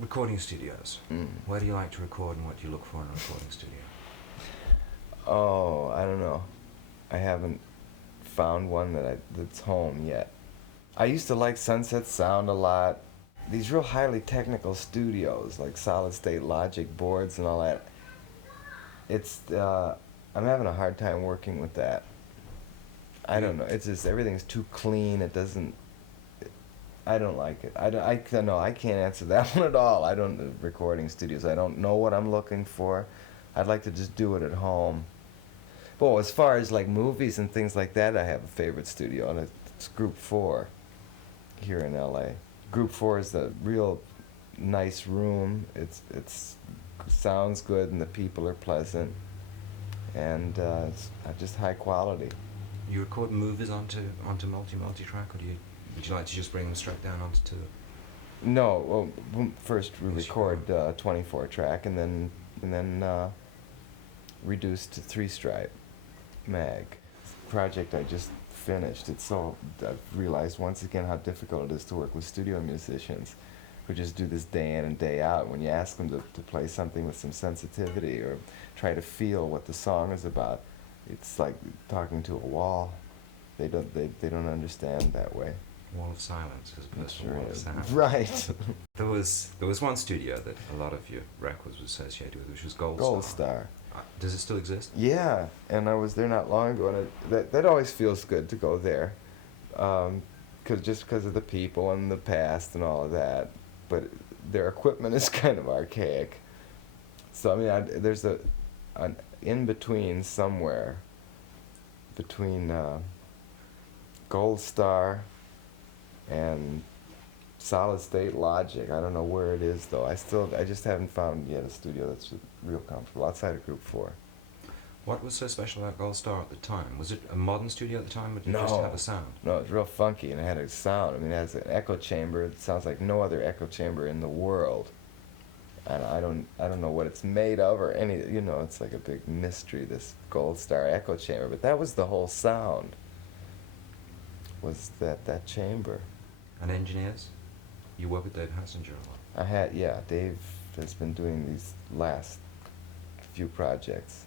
Recording studios. Where do you like to record and what do you look for in a recording studio? Oh, I don't know. I haven't found one that's home yet. I used to like Sunset Sound a lot. These real highly technical studios, like solid state logic boards and all that. I'm having a hard time working with that. I don't know. It's just everything's too clean. It doesn't. I don't like it. No, I can't answer that one at all. I don't recording studios. I don't know what I'm looking for. I'd like to just do it at home. Well, as far as like movies and things like that, I have a favorite studio, and it's Group 4 here in LA. Group 4 is a real nice room. It's sounds good, and the people are pleasant, and it's just high quality. You record movies onto multi-track, or would you like to just bring them straight down onto two? No, well, first we record 24 track, and then reduced to 3-stripe mag. Project I just finished. I've realized once again how difficult it is to work with studio musicians who just do this day in and day out. When you ask them to play something with some sensitivity or try to feel what the song is about, it's like talking to a wall. They don't understand that way. Wall of silence as opposed to wall of sound. Right. There was one studio that a lot of your records were associated with, which was Gold Star. Does it still exist? Yeah, and I was there not long ago, and that always feels good to go there, just because of the people and the past and all of that. But their equipment is kind of archaic. So I mean, there's an in between somewhere between Gold Star and solid state logic. I don't know where it is though. I just haven't found yet a studio that's real comfortable outside of Group 4. What was so special about Gold Star at the time? Was it a modern studio at the time, or did it just have a sound? No, it was real funky, and it had a sound. I mean, it has an echo chamber. It sounds like no other echo chamber in the world. And I don't know what it's made of or any. It's like a big mystery, this Gold Star echo chamber. But that was the whole sound. Was that chamber? And engineers? You work with Dave Hassinger a lot. Dave has been doing these last few projects,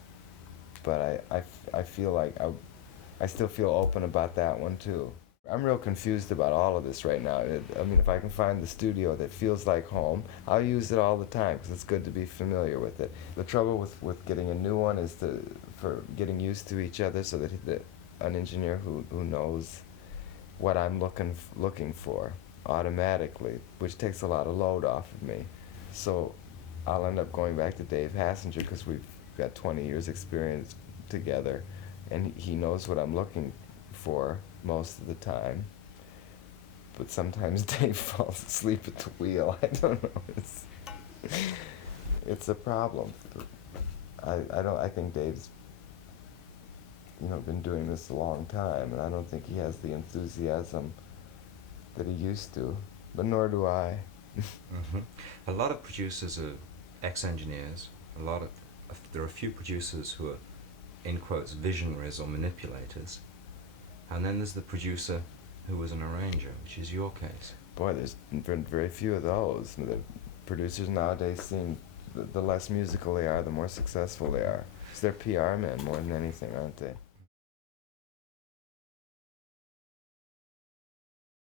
but I feel like I still feel open about that one too. I'm real confused about all of this right now. I mean, if I can find the studio that feels like home, I'll use it all the time because it's good to be familiar with it. The trouble with getting a new one is for getting used to each other, so that an engineer who knows what I'm looking for automatically, which takes a lot of load off of me. So I'll end up going back to Dave Hassinger because we've got 20 years experience together, and he knows what I'm looking for most of the time. But sometimes Dave falls asleep at the wheel. I don't know. It's a problem. I think Dave's been doing this a long time, and I don't think he has the enthusiasm that he used to, but nor do I. Mm-hmm. A lot of producers are ex-engineers. There are a few producers who are, in quotes, visionaries or manipulators. And then there's the producer who was an arranger, which is your case. Boy, there's been very few of those. The producers nowadays seem, the less musical they are, the more successful they are. 'Cause they're PR men more than anything, aren't they?